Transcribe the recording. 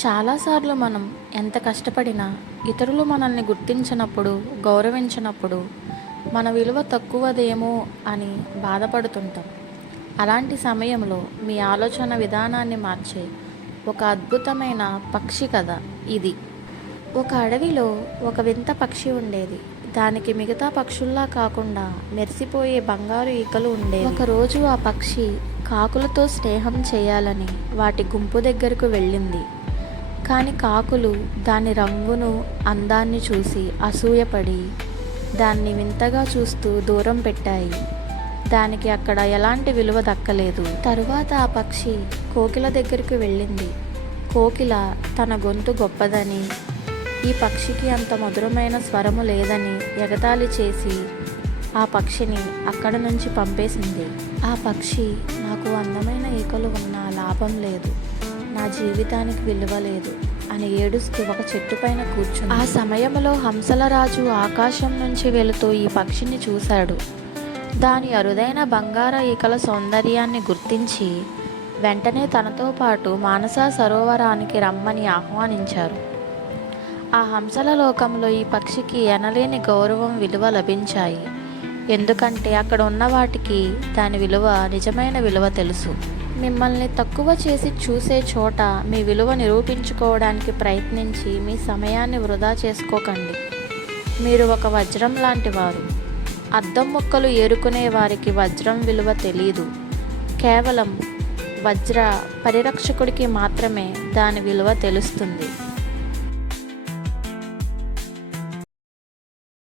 చాలాసార్లు మనం ఎంత కష్టపడినా ఇతరులు మనల్ని గుర్తించినప్పుడు, గౌరవించినప్పుడు మన విలువ తక్కువదేమో అని బాధపడుతుంటాం. అలాంటి సమయంలో మీ ఆలోచన విధానాన్ని మార్చే ఒక అద్భుతమైన పక్షి కథ ఇది. ఒక అడవిలో ఒక వింత పక్షి ఉండేది. దానికి మిగతా పక్షుల్లా కాకుండా మెరిసిపోయే బంగారు ఈకలు ఉండేవి. ఒకరోజు ఆ పక్షి కాకులతో స్నేహం చేయాలని వాటి గుంపు దగ్గరకు వెళ్ళింది. కానీ కాకులు దాని రంగును, అందాన్ని చూసి అసూయపడి దాన్ని వింతగా చూస్తూ దూరం పెట్టాయి. దానికి అక్కడ ఎలాంటి విలువ దక్కలేదు. తరువాత ఆ పక్షి కోకిల దగ్గరికి వెళ్ళింది. కోకిల తన గొంతు గొప్పదని, ఈ పక్షికి అంత మధురమైన స్వరము లేదని ఎగతాళి చేసి ఆ పక్షిని అక్కడ నుంచి పంపేసింది. ఆ పక్షి, నాకు అందమైన ఈకలు ఉన్నా లాభం లేదు, నా జీవితానికి విలువ లేదు అని ఏడుస్తూ ఒక చెట్టుపైన కూర్చుంది. ఆ సమయంలో హంసలరాజు ఆకాశం నుంచి వెళుతూ ఈ పక్షిని చూశాడు. దాని అరుదైన బంగార ఈకల సౌందర్యాన్ని గుర్తించి వెంటనే తనతో పాటు మానసా సరోవరానికి రమ్మని ఆహ్వానించారు. ఆ హంసల లోకంలో ఈ పక్షికి ఎనలేని గౌరవం, విలువ లభించాయి. ఎందుకంటే అక్కడ ఉన్న వాటికి దాని విలువ, నిజమైన విలువ తెలుసు. మిమ్మల్ని తక్కువ చేసి చూసే చోట మీ విలువ నిరూపించుకోవడానికి ప్రయత్నించి మీ సమయాన్ని వృధా చేసుకోకండి. మీరు ఒక వజ్రం లాంటి వారు. అద్దం ముక్కలు ఏరుకునే వారికి వజ్రం విలువ తెలీదు. కేవలం వజ్ర పరిరక్షకుడికి మాత్రమే దాని విలువ తెలుస్తుంది.